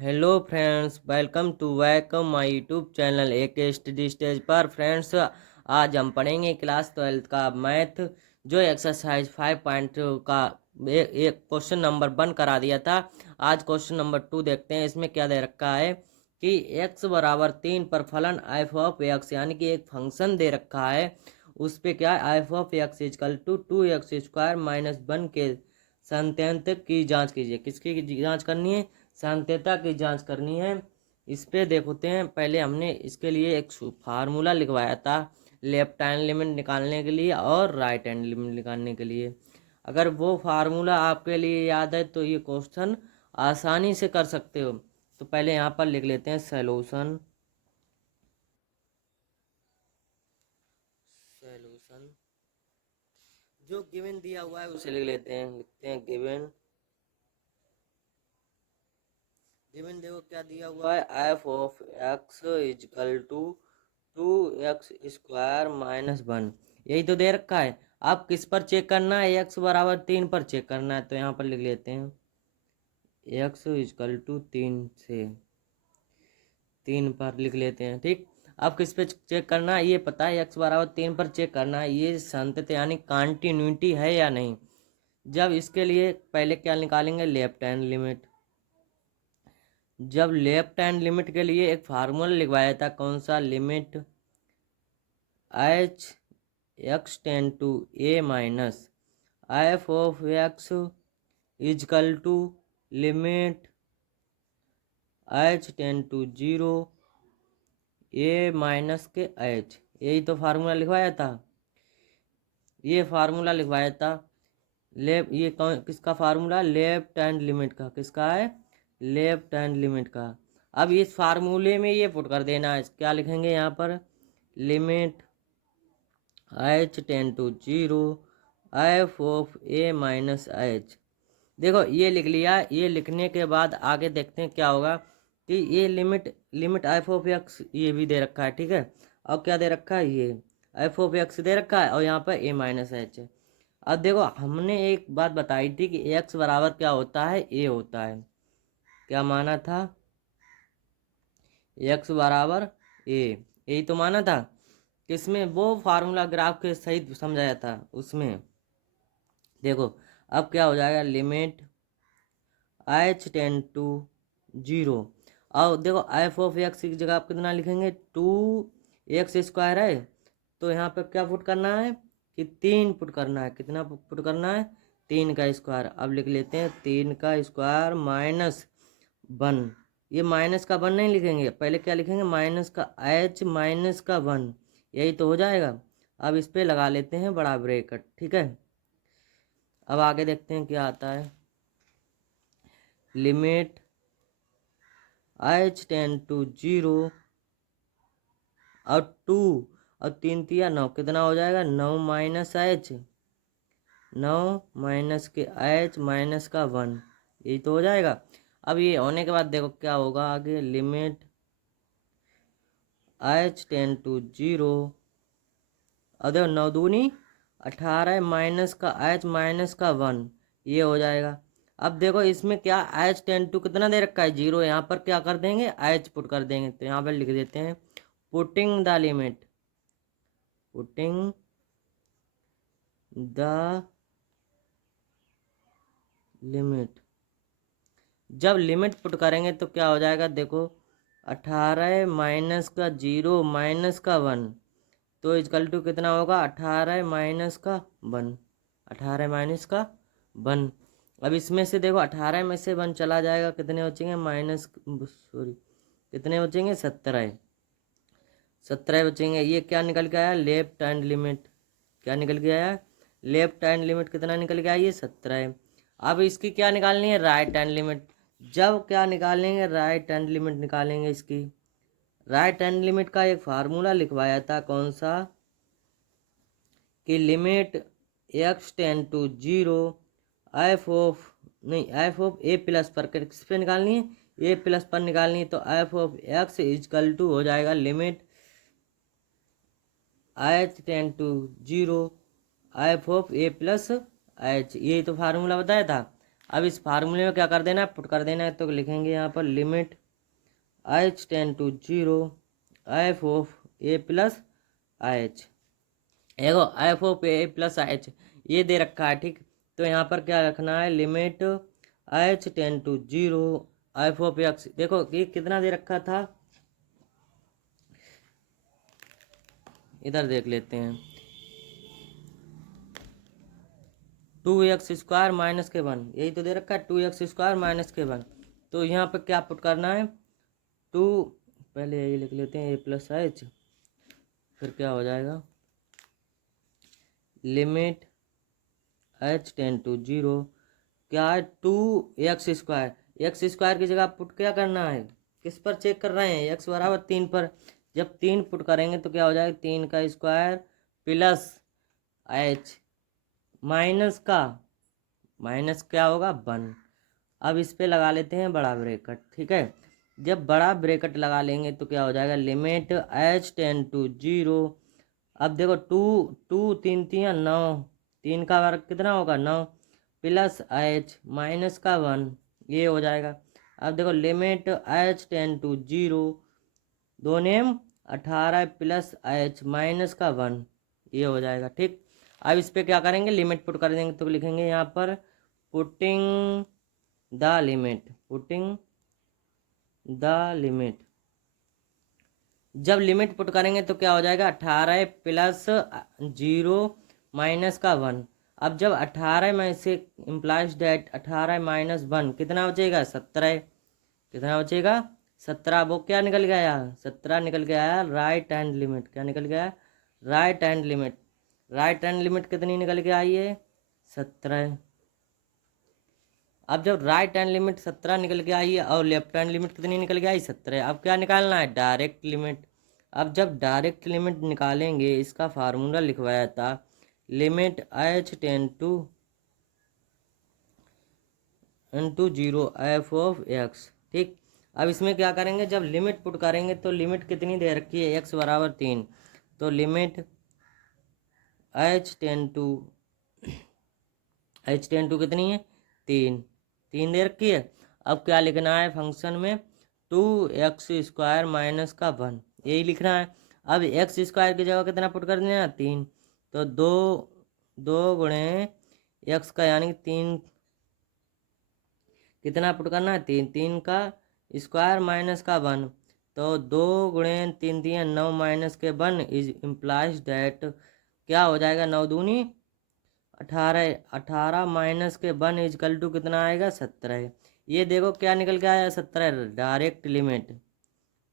Hello friends, welcome to my YouTube channel एक study stage पर। Friends, आज हम पढ़ेंगे क्लास 12 का मैथ, जो एक्सरसाइज 5.2 का एक क्वेश्चन नंबर 1 करा दिया था। आज क्वेश्चन नंबर 2 देखते हैं। इसमें क्या दे रखा है कि x बराबर 3 पर फलन f ऑफ x, यानी कि एक फंक्शन दे रखा है। उस पे क्या है, f of x equal to 2x² minus 1 के संत्यंत की जांच कीजिए। किसकी जांच करनी है? सांत्यता की जांच करनी है। इस पे देखते हैं। पहले हमने इसके लिए एक फार्मूला लिखवाया था, लेफ्ट हैंड लिमिट निकालने के लिए और राइट हैंड लिमिट निकालने के लिए। अगर वो फार्मूला आपके लिए याद है तो ये क्वेश्चन आसानी से कर सकते हो। तो पहले यहाँ पर लिख लेते हैं सॉल्यूशन। सॉल्यूशन जो गिवन दिया हुआ है उसे लिख लेते हैं। लिखते हैं गिवन। गिवन देखो क्या दिया हुआ है, f of x is equal to 2x² minus 1। यही तो दे रखा है। आप किस पर चेक करना है? x बराबर 3 पर चेक करना है। तो यहाँ पर लिख लेते हैं x इजकल टू 3 से 3 पर लिख लेते हैं। ठीक। अब किस पे चेक करना है? ये पता है, x बराबर 3 पर चेक करना है ये संतत यानी कॉन्टिन्यूटी है या नहीं। जब इसके लिए पहले क्या निकालेंगे, लेफ्ट हैंड लिमिट। जब लेफ्ट हैंड लिमिट के लिए एक फार्मूला लिखवाया था, कौन सा? Limit h x tends to a minus f of x is equal to limit h tends to 0 a minus के एच। यही तो फार्मूला लिखवाया था। ये फार्मूला लिखवाया था। ये कौन किसका फार्मूला? लेफ्ट हैंड लिमिट का। किसका है? लेफ्ट हैंड लिमिट का। अब इस फार्मूले में ये पुट कर देना है। क्या लिखेंगे यहाँ पर? Limit h tends to 0 f of a minus h. देखो ये लिख लिया। ये लिखने के बाद आगे देखते हैं क्या होगा कि ये लिमिट एफ ऑफ एक्स ये भी दे रखा है। ठीक है। और क्या दे रखा है? ये एफ ऑफ एक्स दे रखा है और यहाँ पर ए माइनस एच है। अब देखो हमने एक बात बताई थी कि एक्स बराबर क्या होता है? ए होता है। क्या माना था? एक्स बराबर ए। यही तो माना था। किसमें? वो फार्मूला ग्राफ के सहित समझाया था उसमें। देखो अब क्या हो जाएगा, लिमिट एच टेन टू 0। और देखो एफ ऑफ एक्स की जगह आप कितना लिखेंगे? 2x² है। तो यहाँ पे क्या पुट करना है कि 3 पुट करना है। कितना पुट करना है? 3 का स्क्वायर। अब लिख लेते हैं 3 का स्क्वायर माइनस 1। ये माइनस का 1 नहीं लिखेंगे, पहले क्या लिखेंगे? माइनस का एच माइनस का 1। यही तो हो जाएगा। अब इस पे लगा लेते हैं बड़ा ब्रैकेट। ठीक है। अब आगे देखते हैं क्या आता है। लिमिट एच टेन टू 0 और 2 और 3 तिया 9, कितना हो जाएगा? 9 माइनस एच, 9 माइनस के एच माइनस का 1। यही तो हो जाएगा। अब ये होने के बाद देखो क्या होगा आगे। लिमिट एच टेन टू 0 और देखो 9 दूनी 18 माइनस का एच माइनस का 1। ये हो जाएगा। अब देखो इसमें क्या, एच टेन टू कितना दे रखा है? 0। यहाँ पर क्या कर देंगे? एच पुट कर देंगे। तो यहाँ पर लिख देते हैं putting the limit, putting the limit. जब लिमिट पुट करेंगे तो क्या हो जाएगा? देखो 18 माइनस का 0 माइनस का 1, तो इजकल टू कितना होगा? 18 माइनस का 1, 18 माइनस का 1। अब इसमें से देखो 18 में से 1 चला जाएगा, कितने बचेंगे? माइनस सॉरी कितने बचेंगे? 17, 17 बचेंगे। ये क्या निकल के आया? Left hand limit. क्या निकल के आया? लेफ्ट हैंड लिमिट कितना निकल के आया? ये 17 है। अब इसकी क्या निकालनी है? Right hand limit. जब क्या निकालेंगे? राइट हैंड लिमिट निकालेंगे इसकी। राइट हैंड लिमिट का एक फार्मूला लिखवाया था, कौन सा? कि limit x tends to 0 f of नहीं एफ ऑफ ए प्लस पर किस पे निकालनी है? ए प्लस पर निकालनी है। तो f of x is equal to हो जाएगा limit h tends to 0 f of a plus h. यही तो फार्मूला बताया था। अब इस फार्मूले में क्या कर देना है, पुट कर देना है। तो लिखेंगे यहाँ पर limit h tend to 0 f of a plus h। देखो f of a plus h ये दे रखा है, ठीक। तो यहाँ पर क्या रखना है, limit h tend to 0 f of x। देखो ये कितना दे रखा था, इधर देख लेते हैं, 2x² माइनस के 1, यही तो दे रखा है 2x² माइनस के 1। तो यहाँ पर क्या पुट करना है, 2, पहले यही लिख लेते हैं a प्लस h, फिर क्या हो जाएगा लिमिट h टेंड टू 0 क्या है 2x², x² की जगह पुट क्या करना है, किस पर चेक कर रहे हैं, x बराबर 3 पर। जब 3 पुट करेंगे तो क्या हो जाएगा 3 का स्क्वायर प्लस h माइनस का, माइनस क्या होगा 1। अब इस पे लगा लेते हैं बड़ा ब्रैकेट, ठीक है। जब बड़ा ब्रैकेट लगा लेंगे तो क्या हो जाएगा लिमिट h टेंड टू 0। अब देखो 2 3 3 9, 3 का वर्ग कितना होगा 9 प्लस h माइनस का 1, ये हो जाएगा। अब देखो लिमिट h टेंड टू 0, दो नेम 18 प्लस h माइनस का 1, ये हो जाएगा, ठीक। अब इस पे क्या करेंगे, लिमिट पुट कर देंगे। तो लिखेंगे यहाँ पर putting the limit, putting the limit. जब लिमिट पुट करेंगे तो क्या हो जाएगा 18 प्लस 0 माइनस का 1। अब जब 18 में से इम्प्लाइज डेट 18 माइनस 1 कितना बचेगा 17, कितना बचेगा 17। वो क्या निकल गया 17 निकल गया है राइट हैंड लिमिट, क्या निकल गया right hand limit. Right hand limit कितनी निकल के आई है 17। अब जब राइट हैंड लिमिट 17 निकल के आई है और लेफ्ट हैंड लिमिट कितनी निकल के आई 17, अब क्या निकालना है डायरेक्ट लिमिट। अब जब डायरेक्ट लिमिट निकालेंगे इसका फार्मूला लिखवाया था limit h tend to 0 f of x, ठीक। अब इसमें क्या करेंगे, जब लिमिट पुट करेंगे तो लिमिट कितनी दे रखी है x बराबर 3, तो लिमिट h टेंड टू कितनी है 3 दे रखी है। अब क्या लिखना है फंक्शन में 2x² माइनस का 1, यही लिखना है। अब x² की जगह कितना पुट कर देना 3, तो 2 गुणे x का यानी 3 कितना पुट करना है 3 का स्क्वायर माइनस का 1, तो 2 गुणे 3 3 9 माइनस के 1 इज इम्प्लाइज डैट क्या हो जाएगा 9 दूनी 18, 18 माइनस के 1 इजकल टू कितना आएगा 17। ये देखो क्या निकल के आया 17, डायरेक्ट लिमिट,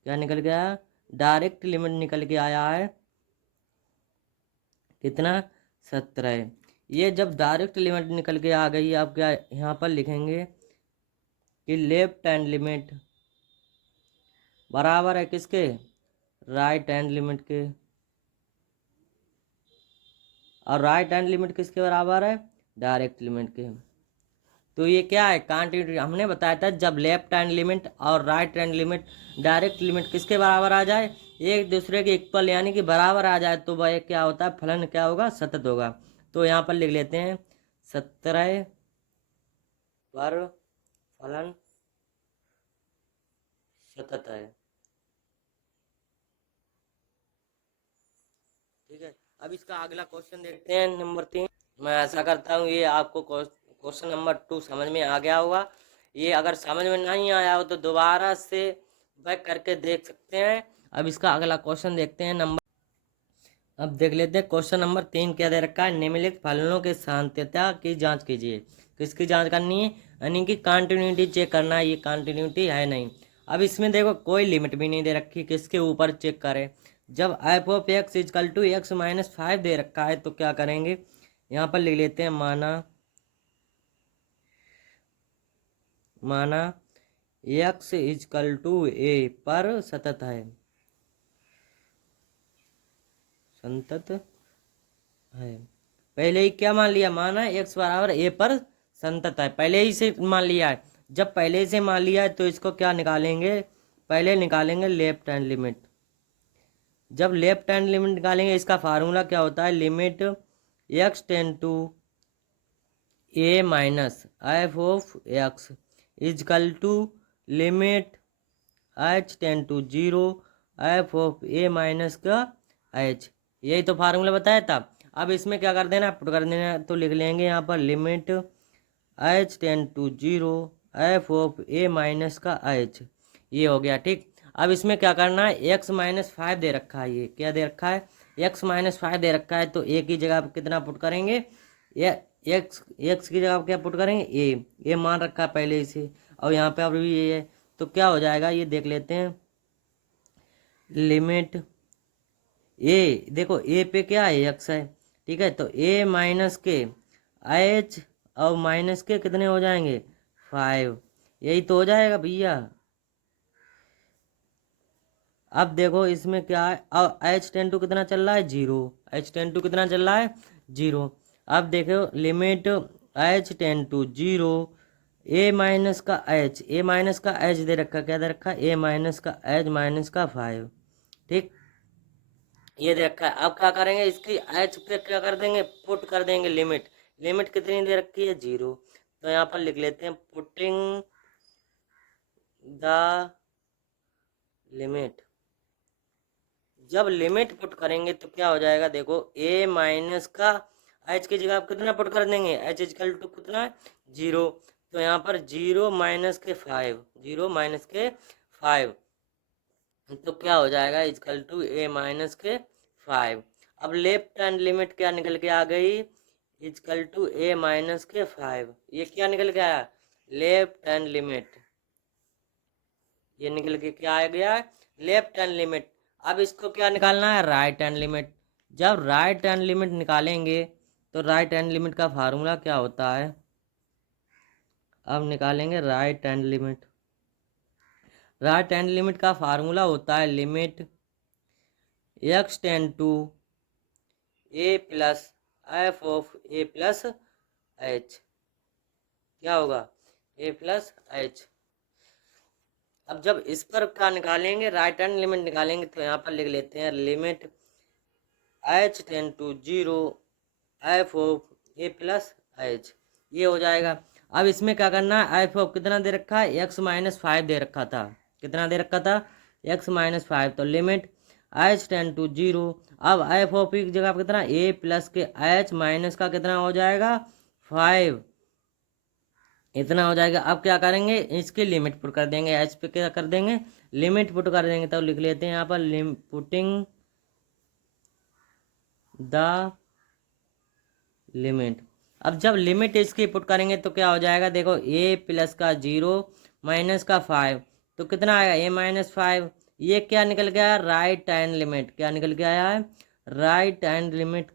क्या निकल गया डायरेक्ट लिमिट निकल के आया है कितना 17। ये जब डायरेक्ट लिमिट निकल के आ गई, आप क्या यहाँ पर लिखेंगे कि लेफ्ट हैंड लिमिट बराबर है किसके राइट हैंड लिमिट के, और राइट हैंड लिमिट किसके बराबर है डायरेक्ट लिमिट के। तो ये क्या है कंटिन्यूटी, हमने बताया था जब लेफ्ट हैंड लिमिट और right hand limit direct limit किसके बराबर आ जाए एक दूसरे के इक्वल यानी कि बराबर आ जाए तो वह क्या होता है फलन क्या होगा सतत होगा। तो यहाँ पर लिख लेते हैं 17 पर फलन सतत है, ठीक है। अब इसका अगला क्वेश्चन देखते हैं नंबर 3। मैं आशा करता हूँ ये आपको क्वेश्चन नंबर 2 समझ में आ गया होगा। ये अगर समझ में नहीं आया हो तो दोबारा से बैक करके देख सकते हैं। अब इसका अगला क्वेश्चन देखते हैं अब देख लेते हैं क्वेश्चन नंबर 3 क्या दे रखा है, निम्नलिखित फलनों के साध्यता की जांच कीजिए। किसकी जांच करनी है यानी कि कंटिन्यूटी चेक करना है, ये कंटिन्यूटी है नहीं। अब इसमें देखो कोई लिमिट भी नहीं दे रखी, किसके ऊपर चेक करें। जब f of x equal to x minus 5 दे रखा है तो क्या करेंगे, यहाँ पर लिख लेते हैं माना x इजकल टू a पर सतत है, संतत है। पहले ही क्या मान लिया, माना x बराबर a पर संतत है, पहले ही से मान लिया है। जब पहले से मान लिया है तो इसको क्या निकालेंगे, पहले निकालेंगे लेफ्ट हैंड लिमिट। जब लेफ्ट हैंड लिमिट निकालेंगे इसका फार्मूला क्या होता है, limit x tend to a minus f of x is equal to limit h tends to zero f of a minus का एच। यही तो फार्मूला बताया था। अब इसमें क्या कर देना, पुट कर देना, तो लिख लेंगे यहाँ पर limit h tends to zero f of a minus का एच। ये हो गया ठीक। अब इसमें क्या करना है, एक्स माइनस फाइव दे रखा है, ये क्या दे रखा है, एक्स माइनस फाइव दे रखा है, तो ए की जगह आप कितना पुट करेंगे, ये एक्स की जगह आप क्या पुट करेंगे, ए मान रखा है पहले इसे, और यहाँ पे अब भी ये है, तो क्या हो जाएगा ये देख लेते हैं। लिमिट ए, देखो ए पे क्या है, एक्स है, ठीक है, तो ए माइनस के एच और माइनस के कितने हो जाएंगे, फाइव, यही तो हो जाएगा भैया। अब देखो इसमें क्या है, अब एच टेन टू कितना चल रहा है, जीरो, एच टेन टू कितना चल रहा है, जीरो। अब देखो limit h tends to zero a minus का एच, ए माइनस का एच दे रखा, क्या दे रखा, ए माइनस का एच माइनस का फाइव, ठीक, ये दे रखा है। अब क्या करेंगे, इसकी एच पे क्या कर देंगे, पुट कर देंगे लिमिट, लिमिट कितनी दे रखी है, जीरो, तो यहाँ पर लिख लेते हैं पुटिंग द लिमिट। जब लिमिट पुट करेंगे तो क्या हो जाएगा, देखो ए माइनस का एच की जगह आप कितना पुट कर देंगे, एच इजकल टू कितना है, जीरो, तो यहाँ पर जीरो माइनस के फाइव, जीरो माइनस के फाइव, तो क्या हो जाएगा, इजकल टू ए माइनस के फाइव। अब लेफ्ट हैंड लिमिट क्या निकल के आ गई, इजकल टू ए माइनस के फाइव, ये क्या निकल के आया, लेफ्ट हैंड लिमिट, ये निकल के क्या आ गया, लेफ्ट हैंड लिमिट। अब इसको क्या निकालना है, राइट हैंड लिमिट। जब राइट हैंड लिमिट निकालेंगे तो राइट हैंड लिमिट का फार्मूला क्या होता है, अब निकालेंगे right hand limit. Right hand limit का फार्मूला होता है limit x tends to a plus f of a plus h, क्या होगा, ए प्लस एच। अब जब इस पर क्या निकालेंगे, राइट हैंड लिमिट निकालेंगे, तो यहाँ पर लिख लेते हैं limit h tends to zero f of a plus h, ये हो जाएगा। अब इसमें क्या करना है, एफ ऑफ कितना दे रखा है, एक्स माइनस फाइव दे रखा था, कितना दे रखा था, एक्स माइनस फाइव, तो limit h tends to zero, अब एफ ऑफ की जगह पर कितना, ए प्लस के एच माइनस का कितना हो जाएगा, फाइव, इतना हो जाएगा। अब क्या करेंगे, इसकी लिमिट पुट कर देंगे, एच पे क्या कर देंगे, लिमिट पुट कर देंगे, तो लिख लेते हैं यहाँ पर पुटिंग द लिमिट। अब जब लिमिट इसकी पुट करेंगे तो क्या हो जाएगा, देखो ए प्लस का जीरो माइनस का फाइव, तो कितना आएगा, ए माइनस फाइव, ये क्या निकल गया, राइट हैंड लिमिट, क्या निकल के आया है, राइट हैंड लिमिट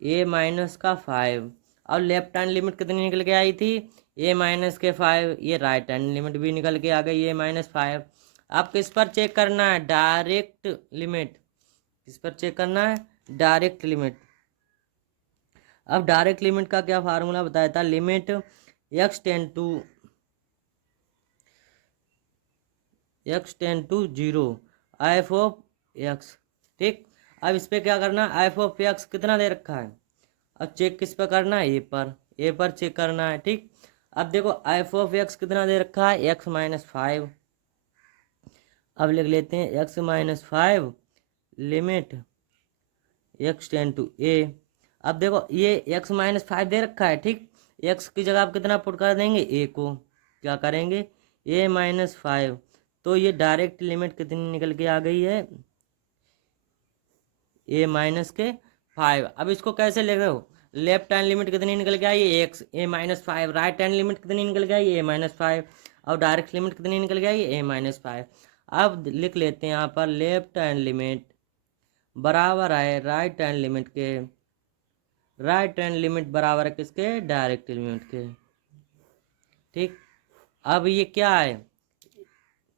ए माइनस का फाइव। और लेफ्ट हैंड लिमिट कितनी निकल के आई थी, ए माइनस के फाइव, ये राइट हैंड लिमिट भी निकल के आ गई ए माइनस फाइव। अब किस पर चेक करना है, डायरेक्ट लिमिट, किस पर चेक करना है, डायरेक्ट लिमिट। अब डायरेक्ट लिमिट का क्या फार्मूला बताया था, limit x tends to zero f of x, ठीक। अब इस पर क्या करना, एफ ऑफ एक्स कितना दे रखा है, अब चेक किस पर करना है, ए पर चेक करना है, ठीक। अब देखो एफ ऑफ एक्स कितना दे रखा है, एक्स माइनस फाइव, अब लिख लेते हैं x minus five limit x tends to a. अब देखो ये एक्स माइनस फाइव दे रखा है, ठीक, एक्स की जगह आप कितना पुट कर देंगे, ए को, क्या करेंगे, ए माइनस फाइव, तो ये डायरेक्ट लिमिट कितनी निकल के आ गई है, ए माइनस के फाइव। अब इसको कैसे लिख रहे हो, लेफ्ट हैंड लिमिट कितनी निकल के आई, x, a minus five, right hand limit कितनी निकल के आई, ए माइनस फाइव, और डायरेक्ट लिमिट कितनी निकल के आई, ए माइनस फाइव। अब लिख लेते हैं यहाँ पर लेफ्ट हैंड लिमिट बराबर है राइट हैंड लिमिट के, राइट हैंड लिमिट बराबर है किसके, डायरेक्ट लिमिट के, ठीक। अब ये क्या है,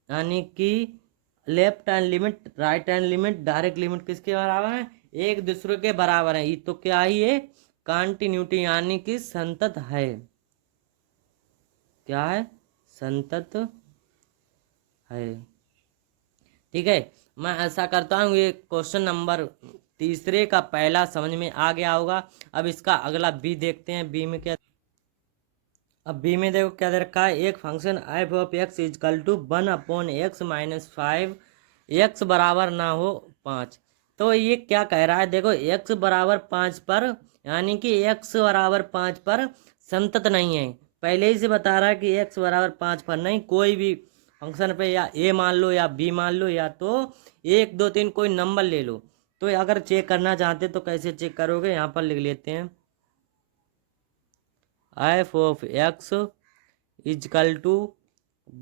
यानी कि left hand limit right hand limit direct limit किसके बराबर है, एक दूसरे के बराबर है, ये तो क्या ही है, कंटिन्यूटी, यानी कि संतत है, क्या है, संतत है, ठीक है। मैं ऐसा करता हूँ, ये क्वेश्चन नंबर तीसरे का पहला समझ में आ गया होगा। अब इसका अगला बी देखते हैं, बी में क्या, अब बी में देखो क्या दे रखा है, एक function f of x is equal to 1/x-5, x बराबर ना हो 5। तो ये क्या कह रहा है, देखो एक्स बराबर 5 पर, यानी कि एक्स बराबर 5 पर संतत नहीं है। पहले ही से बता रहा है कि एक्स बराबर 5 पर नहीं, कोई भी फंक्शन पे या ए मान लो या बी मान लो, या तो 1 2 3 कोई नंबर ले लो। तो अगर चेक करना चाहते तो कैसे चेक करोगे, यहाँ पर लिख लेते हैं f of x is equal to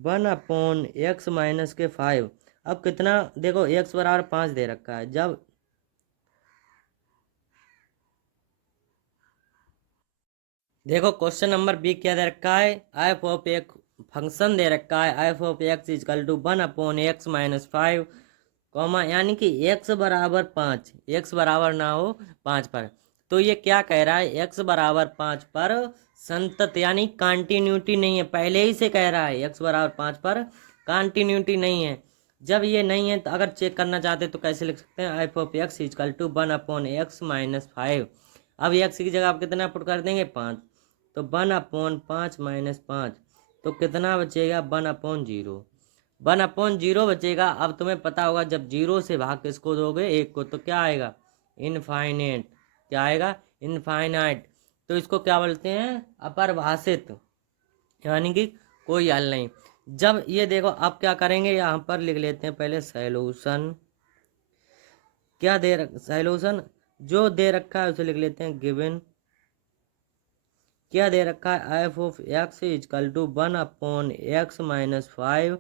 1/x-5। अब कितना, देखो एक्स बराबर 5 दे रखा है। जब देखो क्वेश्चन नंबर बी क्या दे रखा है, एफ ऑफ एक फंक्शन दे रखा है f of x is equal to 1/x-5, comma यानी कि एक्स बराबर 5, एक्स बराबर ना हो 5 पर। तो ये क्या कह रहा है, एक्स बराबर 5 पर संतत यानी कंटिन्यूटी नहीं है। पहले ही से कह रहा है एक्स बराबर 5 पर कंटिन्यूटी नहीं है। जब ये नहीं है तो अगर चेक करना चाहते तो कैसे लिख सकते हैं, f of x is equal to 1/x-5। अब एक्स की जगह आप कितना पुट कर देंगे, 5। तो 1/5 - 5, तो कितना बचेगा, 1/0। 1/0 बचेगा। अब तुम्हें पता होगा जब 0 से भाग किसको दोगे, 1 को, तो क्या आएगा, इनफाइनेट। क्या आएगा, इनफाइनाइट। तो इसको क्या बोलते हैं, अपरिभाषित, यानी कि कोई हल नहीं। जब ये देखो अब क्या करेंगे, यहाँ पर लिख लेते हैं पहले सॉल्यूशन। क्या दे सॉल्यूशन जो दे रखा है उसे लिख लेते हैं गिवन। क्या दे रखा है, f of x is equal to 1/x-5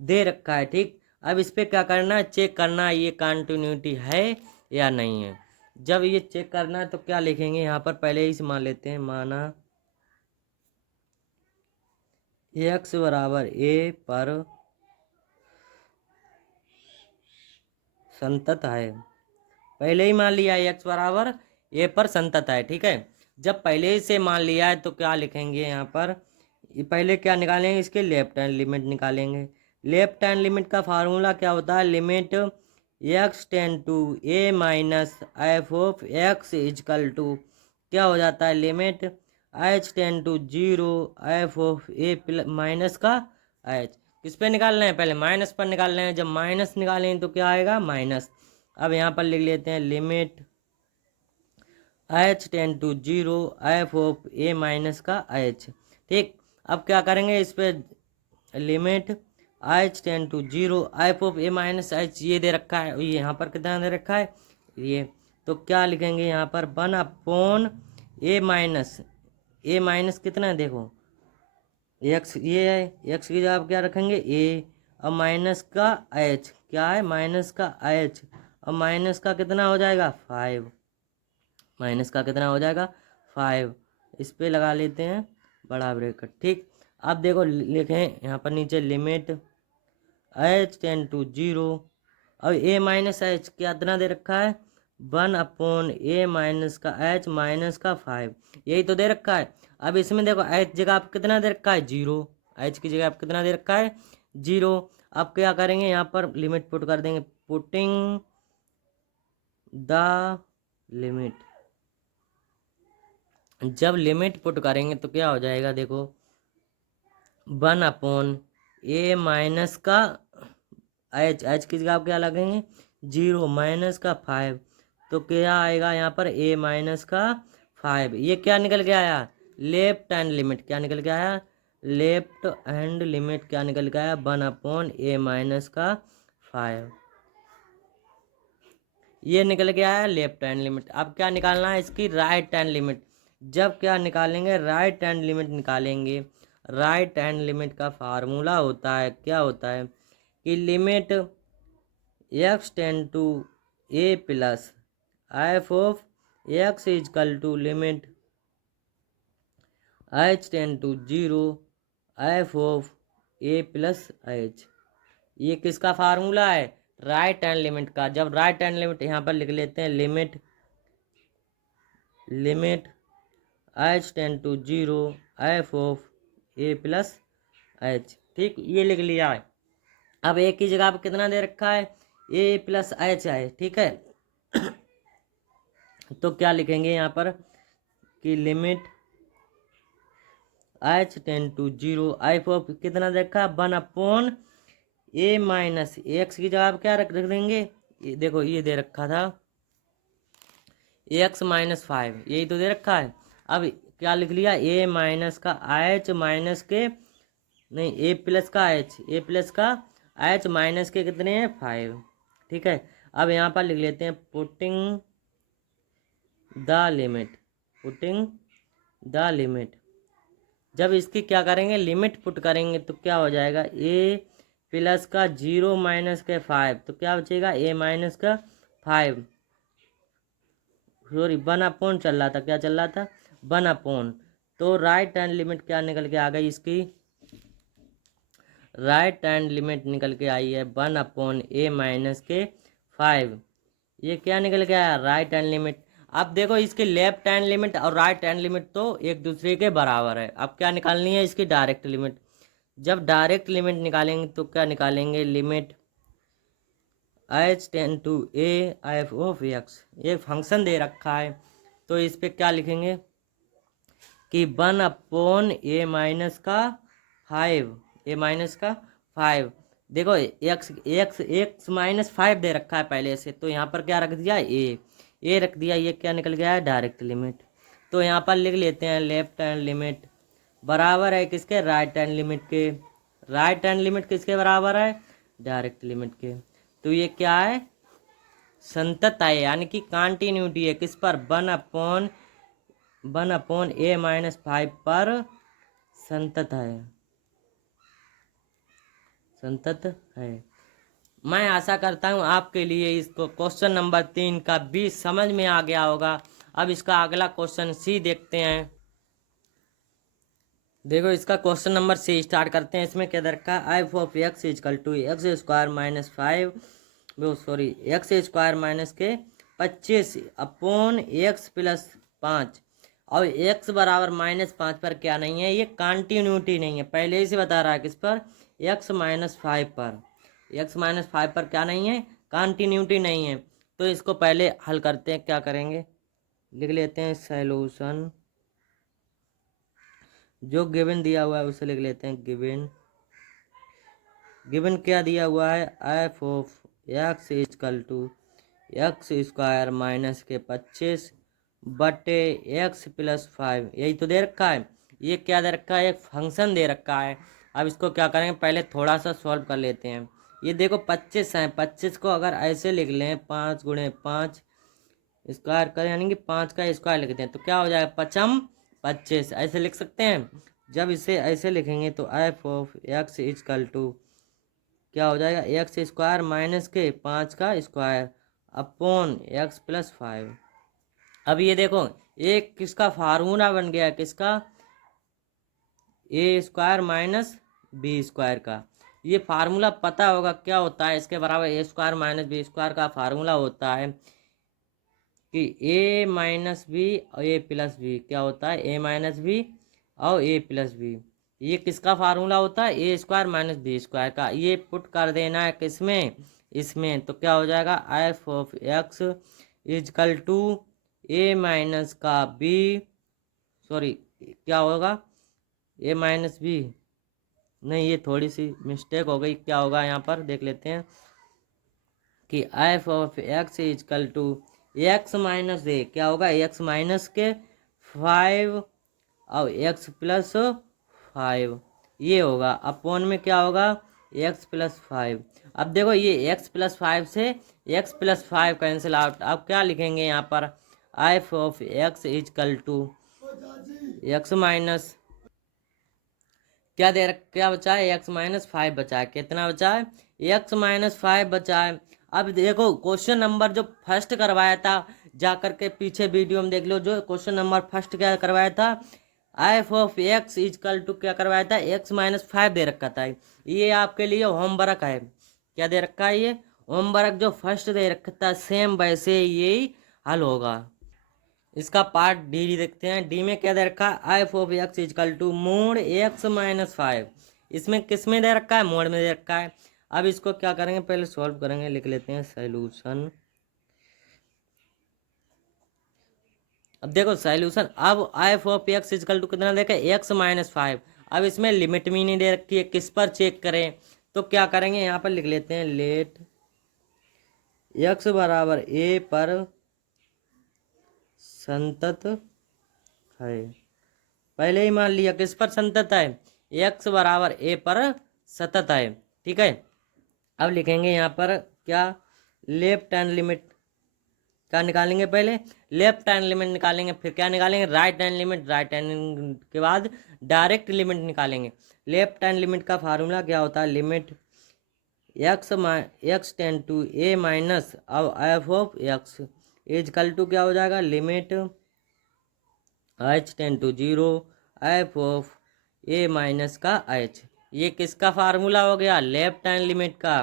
दे रखा है। ठीक, अब इस पर क्या करना है, चेक करना है ये कंटिन्यूटी है या नहीं है। जब ये चेक करना है तो क्या लिखेंगे, यहाँ पर पहले ही से मान लेते हैं, माना एक्स बराबर ए पर संतत है। पहले ही मान लिया है एक्स बराबर ए पर संतत है। ठीक है, जब पहले ही से मान लिया है तो क्या लिखेंगे यहाँ पर, पहले क्या निकालेंगे, इसके लेफ्ट हैंड लिमिट निकालेंगे। लेफ्ट हैंड लिमिट का फार्मूला क्या होता है, limit x tends to a minus f of x is equal to क्या हो जाता है, limit h tends to 0 f of a minus का एच। किस पे निकाल रहे हैं, पहले माइनस पर निकाल रहे हैं। जब माइनस निकालेंगे तो क्या आएगा, माइनस। अब यहाँ पर लिख लेते हैं limit h tends to 0 f of a minus का एच। ठीक, अब क्या करेंगे, इस पे limit h tends to 0 f of a minus h ये दे रखा है, ये यहाँ पर कितना दे रखा है ये। तो क्या लिखेंगे यहाँ पर, 1/ए माइनस कितना है, देखो एक्स ये है, एक्स की जगह आप क्या रखेंगे, ए। अब माइनस का एच, क्या है, माइनस का एच। अब माइनस का कितना हो जाएगा, 5। माइनस का कितना हो जाएगा, 5। इस पे लगा लेते हैं बड़ा ब्रेकेट। ठीक, अब देखो लिखें यहाँ पर नीचे लिमिट एच टेन टू 0। अब ए माइनस एच कितना दे रखा है, 1/ए माइनस का एच माइनस का 5, यही तो दे रखा है। अब इसमें देखो एच जगह आप कितना दे रखा है, 0। एच की जगह आप कितना दे रखा है, 0। अब क्या करेंगे, यहाँ पर लिमिट पुट कर देंगे, पुटिंग द लिमिट। जब लिमिट पुट करेंगे तो क्या हो जाएगा, देखो 1/ए माइनस का एच की जगह आप क्या लगेंगे, 0 माइनस का 5। तो क्या आएगा यहाँ पर, ए माइनस का 5। ये क्या निकल के आया, लेफ्ट हैंड लिमिट। क्या निकल के आया, लेफ्ट हैंड लिमिट क्या निकल के आया, 1/ए माइनस का 5। ये निकल के आया लेफ्ट हैंड लिमिट। अब क्या निकालना है, इसकी राइट हैंड लिमिट। जब क्या निकालेंगे, राइट हैंड लिमिट निकालेंगे। राइट हैंड लिमिट का फार्मूला होता है, क्या होता है कि limit x tends to a plus f of x is equal to limit h tends to 0 f of a plus h. ये किसका फार्मूला है, राइट हैंड लिमिट का। जब राइट हैंड लिमिट यहाँ पर लिख लेते हैं, limit h tends to 0 f of a plus h. ठीक, ये लिख लिया है। अब ए की जगह पर कितना दे रखा है, ए प्लस एच है। ठीक है, तो क्या लिखेंगे यहाँ पर कि limit h tends to 0 f of कितना दे रखा, 1/a-x की जगह क्या रख देंगे, देखो ये दे रखा था x-5, यही तो दे रखा है। अब क्या लिख लिया, a माइनस का h माइनस के नहीं a प्लस का h माइनस के कितने हैं 5। ठीक है, अब यहाँ पर लिख लेते हैं पुटिंग द लिमिट। जब इसकी क्या करेंगे, लिमिट पुट करेंगे तो क्या हो जाएगा, a प्लस का 0 माइनस के 5, तो क्या बचेगा a माइनस का 5, सॉरी 1/, चल रहा था, क्या चल रहा था 1/। तो राइट हैंड लिमिट क्या निकल के आ गई इसकी, राइट हैंड लिमिट निकल के आई है 1/a माइनस के 5। ये क्या निकल के आया, राइट हैंड लिमिट। अब देखो इसकी लेफ्ट हैंड लिमिट और राइट हैंड लिमिट तो एक दूसरे के बराबर है। अब क्या निकालनी है, इसकी डायरेक्ट लिमिट। जब डायरेक्ट लिमिट निकालेंगे तो क्या निकालेंगे, limit h tends to a f of x, ये फंक्शन दे रखा है तो इस पे क्या लिखेंगे कि 1/a माइनस का 5, देखो x माइनस 5 दे रखा है पहले से, तो यहाँ पर क्या रख दिया a रख दिया, ये क्या निकल गया है डायरेक्ट लिमिट। तो यहाँ पर लिख लेते हैं लेफ्ट हैंड लिमिट बराबर है किसके, राइट हैंड लिमिट के। राइट हैंड लिमिट किसके बराबर है, डायरेक्ट लिमिट के। तो ये क्या है, संतत है, यानी कि कंटिन्यूटी है किस पर, 1/a-5 पर संतत है। मैं आशा करता हूँ आपके लिए इसको क्वेश्चन नंबर 3 का भी समझ में आ गया होगा। अब इसका अगला क्वेश्चन सी देखते हैं। देखो इसका क्वेश्चन नंबर सी स्टार्ट करते हैं। इसमें क्या दे रखा है, f of x is equal to x square minus 5, sorry x square minus के 25 अपॉन एक्स प्लस 5, और एक्स बराबर -5 पर क्या नहीं है, ये कंटिन्यूटी नहीं है, पहले ही से बता रहा है किस पर, x-5 पर। x-5 पर क्या नहीं है, कंटिन्यूटी नहीं है। तो इसको पहले हल करते हैं, क्या करेंगे, लिख लेते हैं सॉल्यूशन। जो गिवन दिया हुआ है उसे लिख लेते हैं गिवन क्या दिया हुआ है, f of x is equal to x square minus के 25 बटे एक्स प्लस 5, यही तो दे रखा है। ये क्या दे रखा है, एक फंक्शन दे रखा है। अब इसको क्या करेंगे, पहले थोड़ा सा सॉल्व कर लेते हैं। ये देखो 25 है, 25 को अगर ऐसे लिख लें 5 × 5 स्क्वायर करें, यानी कि 5 का स्क्वायर लिखते हैं तो क्या हो जाएगा, 5×25 ऐसे लिख सकते हैं। जब इसे ऐसे लिखेंगे तो f of x is equal to क्या हो जाएगा, एक्स स्क्वायर माइनस के 5 का स्क्वायर अपॉन एक्स प्लस 5। अब ये देखो एक किसका फार्मूला बन गया, किसका, ए स्क्वायर माइनस बी स्क्वायर का। ये फार्मूला पता होगा क्या होता है, इसके बराबर ए स्क्वायर माइनस बी स्क्वायर का फार्मूला होता है कि ए माइनस बी और ए प्लस बी, क्या होता है, ए माइनस बी और ए प्लस बी। ये किसका फार्मूला होता है, ए स्क्वायर माइनस बी स्क्वायर का। ये पुट कर देना है किसमें, इसमें, तो क्या हो जाएगा, f of x is equal to a minus का बी, सॉरी क्या होगा, ए माइनस बी, नहीं ये थोड़ी सी मिस्टेक हो गई, क्या होगा यहाँ पर देख लेते हैं कि f of x is equal to x minus a, क्या होगा, एक्स माइनस के 5 और एक्स प्लस 5, ये होगा अपॉन में क्या होगा, एक्स प्लस 5। अब देखो ये एक्स प्लस 5 से एक्स प्लस 5 कैंसिल आउट। अब क्या लिखेंगे यहाँ पर, f of x is equal to x minus क्या क्या बचा है, x-5 बचा है, कितना बचा है, x-5 बचा है। अब देखो क्वेश्चन नंबर जो फर्स्ट करवाया था, जा करके पीछे वीडियो में देख लो, जो क्वेश्चन नंबर फर्स्ट क्या करवाया था, f of x is equal to क्या करवाया था, x-5 दे रखा था। ये आपके लिए होमवर्क है, क्या दे रखा है, ये होमवर्क जो फर्स्ट दे रखा था सेम वैसे यही हल होगा। इसका पार्ट डी देखते हैं। डी में क्या दे रखा है, f of x is equal to mod x-5, इसमें किस में दे रखा है, मोड में दे रखा है। अब इसको क्या करेंगे, पहले सॉल्व करेंगे, लिख लेते हैं सॉल्यूशन। अब देखो सॉल्यूशन, अब f of x is equal to कितना देखा, एक्स माइनस 5। अब इसमें लिमिट भी नहीं दे रखी है, किस पर चेक करें, तो क्या करेंगे यहाँ पर लिख लेते हैं लेट एक्स बराबर ए पर संतत है। पहले ही मान लिया किस पर संतत है, एक्स बराबर ए पर सतत है, ठीक है। अब लिखेंगे यहाँ पर क्या, लेफ्ट हैंड लिमिट क्या निकालेंगे, पहले लेफ्ट हैंड लिमिट निकालेंगे, फिर क्या निकालेंगे, right hand limit, right hand के बाद डायरेक्ट लिमिट निकालेंगे। लेफ्ट हैंड लिमिट का फार्मूला क्या होता है, limit x tends to a minus अब f of x is equal to क्या हो जाएगा, limit h tends to 0 f of a minus का एच। ये किसका फार्मूला हो गया, लेफ्ट हैंड लिमिट का।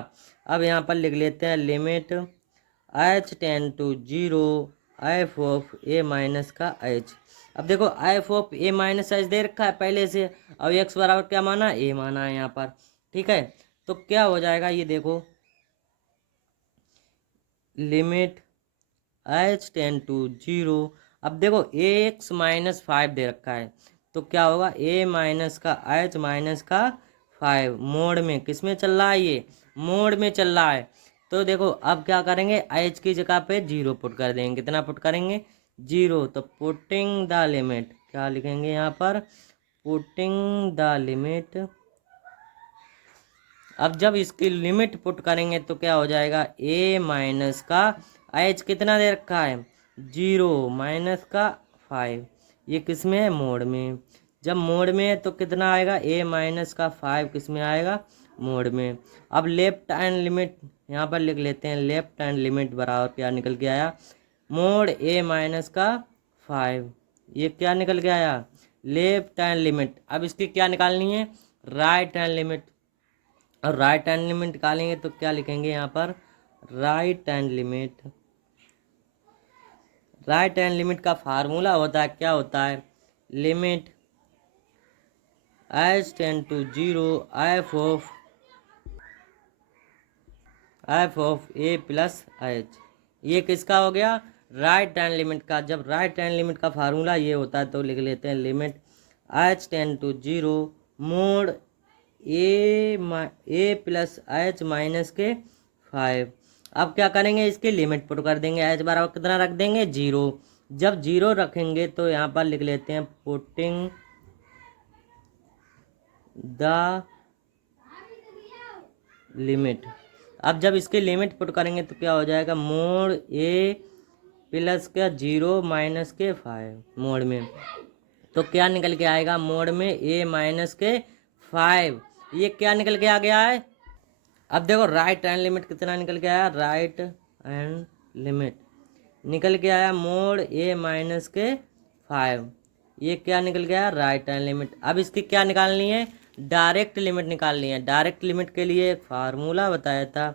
अब यहाँ पर लिख लेते हैं limit h tends to 0 f of a minus का एच। अब देखो f of a minus h दे रखा है पहले से, अब एक्स बराबर क्या माना, ए माना है यहाँ पर, ठीक है। तो क्या हो जाएगा ये देखो, लिमिट एच टेन टू 0। अब देखो ए एक्स माइनस 5 दे रखा है, तो क्या होगा, ए माइनस का एच माइनस का 5 मोड में, किस में चल रहा है, ये मोड में चल रहा है। तो देखो अब क्या करेंगे, एच की जगह पे 0 पुट कर देंगे, कितना पुट करेंगे, 0। तो पुटिंग द लिमिट क्या लिखेंगे यहाँ पर, पुटिंग द लिमिट। अब जब इसकी लिमिट पुट करेंगे तो क्या हो जाएगा, ए माइनस का एच कितना दे रखा है, 0 माइनस का 5, ये किस में है, मोड में। जब मोड में है तो कितना आएगा, ए माइनस का 5 किस में आएगा, मोड में। अब लेफ्ट हैंड लिमिट यहाँ पर लिख लेते हैं, लेफ्ट हैंड लिमिट बराबर क्या निकल के आया, मोड ए माइनस का 5, ये क्या निकल के आया, लेफ्ट हैंड लिमिट। अब इसकी क्या निकालनी है, राइट हैंड लिमिट। और राइट हैंड लिमिट निकालेंगे तो क्या लिखेंगे यहाँ पर, right hand limit. Right hand limit का फार्मूला होता है, क्या होता है, limit h tends to 0 f of a plus h. ये किसका हो गया, राइट हैंड लिमिट का। जब राइट हैंड लिमिट का फार्मूला ये होता है तो लिख लेते हैं limit h tends to 0 mod a plus H minus के 5। अब क्या करेंगे, इसकी लिमिट पुट कर देंगे, एच बराबर कितना रख देंगे, 0। जब 0 रखेंगे तो यहाँ पर लिख लेते हैं पुटिंग द लिमिट। अब जब इसकी लिमिट पुट करेंगे तो क्या हो जाएगा, मोड ए प्लस का 0 माइनस के 5 मोड में, तो क्या निकल के आएगा, मोड में ए माइनस के 5। ये क्या निकल के आ गया है, अब देखो राइट हैंड लिमिट कितना निकल के आया, राइट हैंड लिमिट निकल के आया मोड ए माइनस के 5। ये क्या निकल गया, राइट हैंड लिमिट। अब इसकी क्या निकालनी है, डायरेक्ट लिमिट निकालनी है। डायरेक्ट लिमिट के लिए एक फार्मूला बताया था,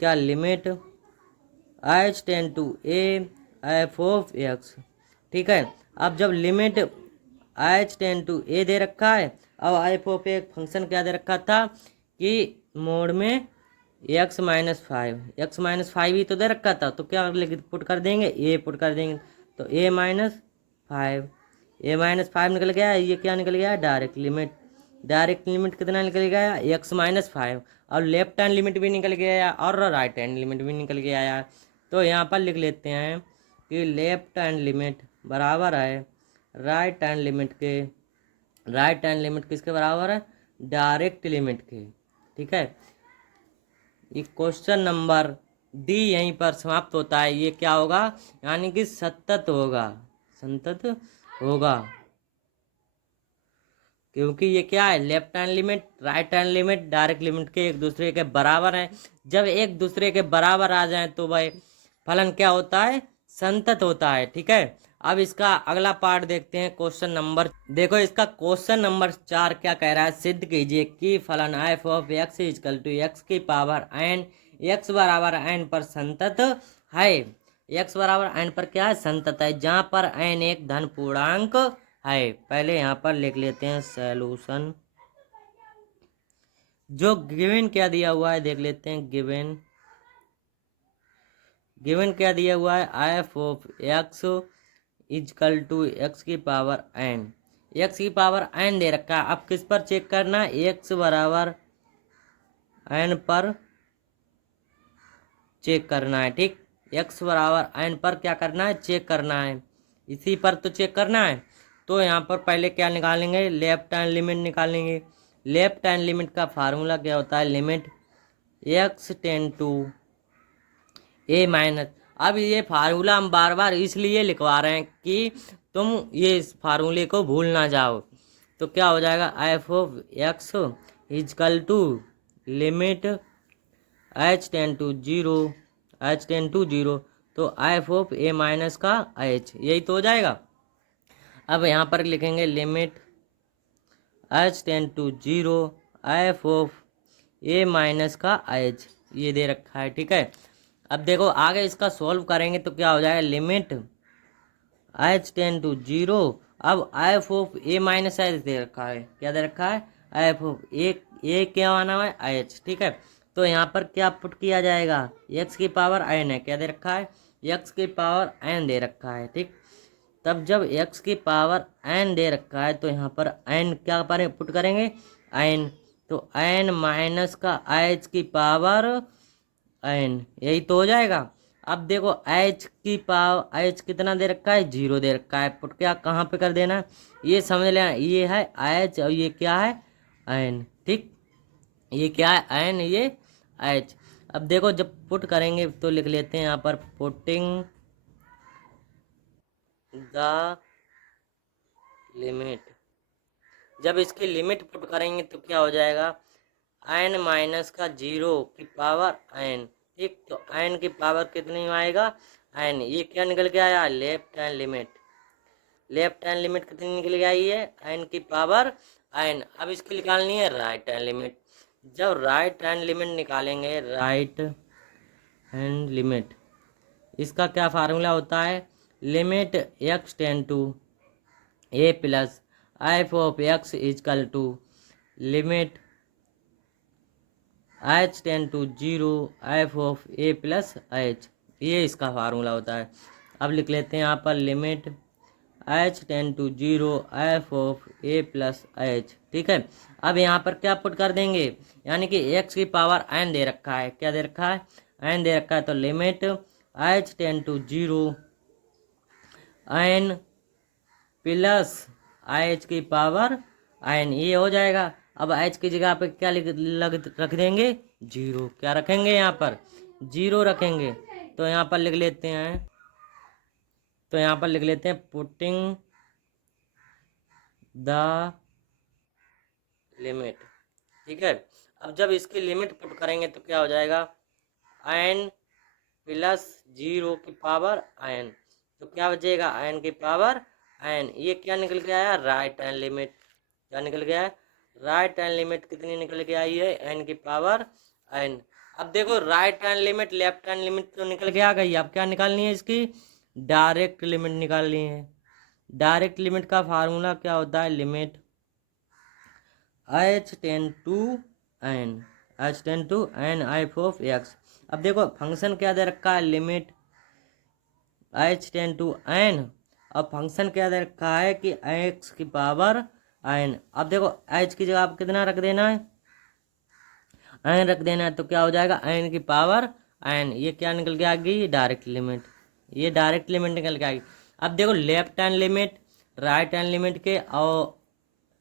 क्या, limit h tends to a f of x, ठीक है। अब जब limit h tends to a दे रखा है, अब एफ ऑफ एक फंक्शन क्या दे रखा था कि मोड में एक्स माइनस 5 ही तो दे रखा था, तो क्या पुट कर देंगे, ए पुट कर देंगे, तो ए माइनस 5 निकल गया। ये क्या निकल गया, डायरेक्ट लिमिट। डायरेक्ट लिमिट कितना निकल गया, एक्स माइनस 5। और लेफ्ट हैंड लिमिट भी निकल गया और राइट हैंड लिमिट भी निकल गया यार। तो यहाँ पर लिख लेते हैं कि लेफ्ट हैंड लिमिट बराबर है राइट हैंड लिमिट के। राइट हैंड लिमिट किसके बराबर है, डायरेक्ट लिमिट के, ठीक है। ये क्वेश्चन नंबर डी यहीं पर समाप्त होता है। ये क्या होगा, यानी कि संतत होगा, क्योंकि ये क्या है, left hand limit right hand limit direct limit के एक दूसरे के बराबर हैं। जब एक दूसरे के बराबर आ जाए तो भाई फलन क्या होता है, संतत होता है, ठीक है। अब इसका अगला पार्ट देखते हैं, क्वेश्चन नंबर, देखो इसका क्वेश्चन नंबर 4 क्या कह रहा है, सिद्ध कीजिए कि फलन f of x is equal to x की पावर एन एक्स बराबर एन पर संतत है। एक्स बराबर एन पर क्या है, संतत है, जहाँ पर एन एक धन पूर्णांक है। पहले यहाँ पर लिख लेते हैं सॉल्यूशन। जो गिवन क्या दिया हुआ है देख लेते हैं, गिवन क्या दिया हुआ है, f of x is equal to x की पावर एन, एक्स की पावर एन दे रखा है। अब किस पर चेक करना है, एक्स बराबर एन पर चेक करना है। ठीक, एक्स बराबर एन पर क्या करना है, चेक करना है, इसी पर तो चेक करना है। तो यहाँ पर पहले क्या निकालेंगे, लेफ्ट हैंड लिमिट निकालेंगे। लेफ्ट हैंड लिमिट का फार्मूला क्या होता है, limit x tends to a minus. अब ये फार्मूला हम बार बार इसलिए लिखवा रहे हैं कि तुम ये इस फार्मूले को भूल ना जाओ। तो क्या हो जाएगा, f of x is equal to limit h tends to zero, h tends to zero, तो एफ ऑफ ए माइनस का एच, यही तो हो जाएगा। अब यहाँ पर लिखेंगे limit h tends to zero f of a minus का एच, ये दे रखा है। ठीक है, अब देखो आगे इसका सॉल्व करेंगे तो क्या हो जाएगा, limit h tends to zero, अब f of a minus h दे रखा है, क्या दे रखा है, एफ ऑफ ए क्या आना है, एच। ठीक है, तो यहाँ पर क्या पुट किया जाएगा, एक्स की पावर एन है, क्या दे रखा है, एक्स की पावर एन दे रखा है। ठीक, तब जब एक्स की पावर एन दे रखा है तो यहाँ पर एन क्या पर पुट करेंगे, एन, तो एन माइनस का एच की पावर एन, यही तो हो जाएगा। अब देखो एच की पावर, एच कितना दे रखा है, जीरो दे रखा है, पुट क्या कहाँ पे कर देना, ये समझ लेना, ये है एच और ये क्या है, एन। ठीक, ये क्या है, एन, ये एच। अब देखो जब पुट करेंगे तो लिख लेते हैं यहाँ पर, पुटिंग द लिमिट, जब इसकी लिमिट पुट करेंगे तो क्या हो जाएगा, एन माइनस का जीरो की पावर एन। ठीक, तो एन की पावर कितनी आएगा, एन, ये क्या निकल के आया, left hand limit, left hand limit कितनी निकल के आई है, एन की पावर एन। अब इसकी निकालनी है राइट हैंड लिमिट। जब राइट हैंड लिमिट निकालेंगे, राइट हैंड लिमिट, इसका क्या फार्मूला होता है, limit x tends to a plus f of x is equal to limit h tends to zero f of a plus h, ये इसका formula होता है। अब लिख लेते हैं यहाँ पर limit h tends to zero f of a plus h. ठीक है, अब यहाँ पर क्या पुट कर देंगे, यानी कि एक्स की पावर एन दे रखा है, क्या दे रखा है, एन दे रखा है, तो limit h tends to zero n plus h की पावर एन, ये हो जाएगा। अब एच की जगह पे क्या रख देंगे, जीरो, क्या रखेंगे यहाँ पर, जीरो रखेंगे। तो यहाँ पर लिख लेते हैं, तो यहाँ पर लिख लेते हैं पुटिंग द लिमिट। ठीक है, अब जब इसकी लिमिट पुट करेंगे तो क्या हो जाएगा, एन प्लस जीरो की पावर एन, तो क्या बचेगा, एन की पावर एन, ये क्या निकल के आया, राइट हैंड लिमिट, क्या निकल गया है, राइट हैंड लिमिट कितनी निकल के आई है, एन की पावर एन। अब देखो right hand limit left hand limit तो निकल के आ गई, अब क्या निकालनी है, इसकी डायरेक्ट लिमिट निकालनी है। डायरेक्ट लिमिट का फार्मूला क्या होता है, limit h tends to n, h tends to n f of x. अब देखो फंक्शन क्या दे रखा है, limit h tends to n, अब फंक्शन क्या दे रखा है कि एक्स की पावर एन। अब देखो एच की जगह आप कितना रख देना है, एन रख देना है, तो क्या हो जाएगा, एन की पावर एन, ये क्या निकल के आ गई, डायरेक्ट लिमिट, ये डायरेक्ट लिमिट निकल के आ गई। अब देखो left hand limit right hand limit के और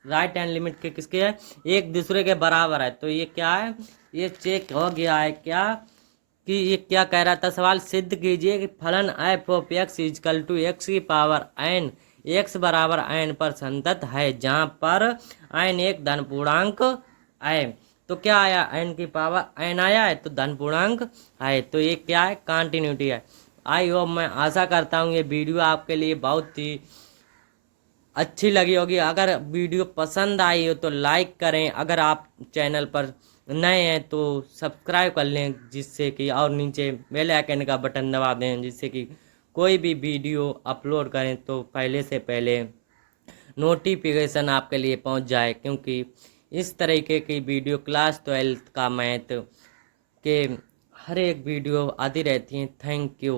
राइट हैंड लिमिट के किसके है, एक दूसरे के बराबर है, तो ये क्या है, ये चेक हो गया है क्या, कि ये क्या कह रहा था सवाल, सिद्ध कीजिए कि फलन f of x is equal to x की पावर एन एक्स बराबर एन पर संतत है, जहाँ पर एन एक धन पूर्णांक है। तो क्या आया, एन की पावर एन आया है, तो धन पूर्णांक है, तो ये क्या है, कंटिन्यूटी है। आई होप, मैं आशा करता हूँ ये वीडियो आपके लिए बहुत ही अच्छी लगी होगी। अगर वीडियो पसंद आई हो तो लाइक करें, अगर आप चैनल पर नए हैं तो सब्सक्राइब कर लें, जिससे कि, और नीचे बेल आइकन का बटन दबा दें, जिससे कि कोई भी वीडियो अपलोड करें तो पहले से पहले नोटिफिकेशन आपके लिए पहुंच जाए, क्योंकि इस तरीके की वीडियो क्लास 12 का मैथ के हर एक वीडियो आती रहती हैं। Thank you.